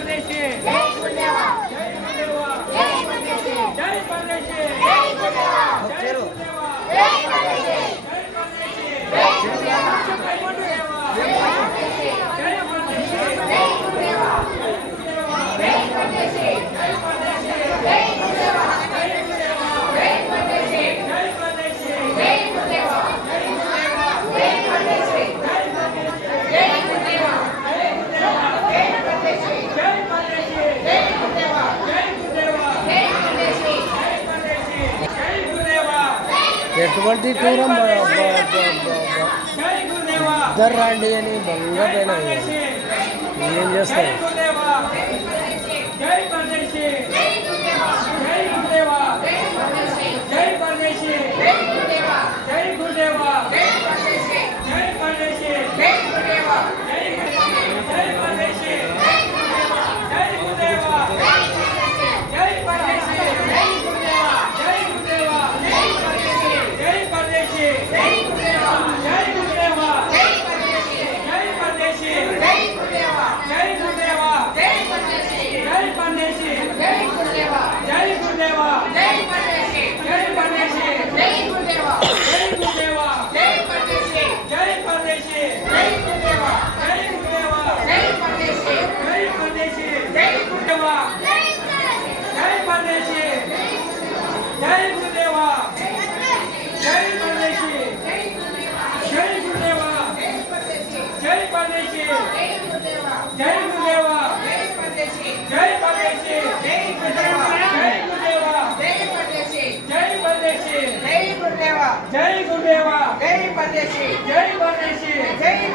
परदेशी जय गुरुदेवा जय गुरुदेवा जय परदेशी जय परदेशी जय गुरुदेवा जय गुरुदेवा जय परदेशी जय परदेशी जय गुरुदेवा जय परदेशी जय परदेशी जय गुरुदेवा जय परदेशी जय परदेशी जय गुरुदेवा जय गुरुदेवा जय परदेशी जय परदेशी जय गुरुदेवा जय गुरुदेवा जय परदेशी जय परदेशी जय गुरुदेवा जय गुरुदेवा जय परदेशी जय परदेशी जय गुरुदेवा जय गुरुदेवा जय परदेशी जय परदेशी जय गुरुदेवा ఎటువంటి దూరం जय गुरुदेवा ఇద్దరు రాండి అని బంగా పైన ఏం చేస్తారు जय परदेशी जय गुरुदेवा जय गुरुदेवा जय परदेशी जय परदेशी जय गुरुदेवा जय गुरुदेवा जय परदेशी जय परदेशी जय गुरुदेवा जय परदेशी जय गुरुदेवा जय गुरुदेवा जय परदेशी जय गुरुदेवा जय गुरुदेवा जय परदेशी जय परदेशी जय गुरुदेवा जय गुरुदेवा जय परदेशी जय परदेशी जय गुरुदेवा जय गुरुदेवा जय परदेशी जय परदेशी जय गुरुदेवा जय गुरुदेवा जय परदेशी जय परदेशी जय गुरुदेवा जय गुरुदेवा जय परदेशी जय परदेशी जय गुरुदेवा जय गुरुदेवा जय परदेशी जय परदेशी जय गुरुदेवा जय परदेशी जय गुरुदेवा जय परदेशी जय गुरुदेवा जय परदेशी जय गुरुदेवा जय परदेशी जय परदेशी जय गुरुदेवा जय गुरुदेवा जय परदेशी जय परदेशी जय गुरुदेवा जय गुरुदेवा जय परदेशी जय परदेशी जय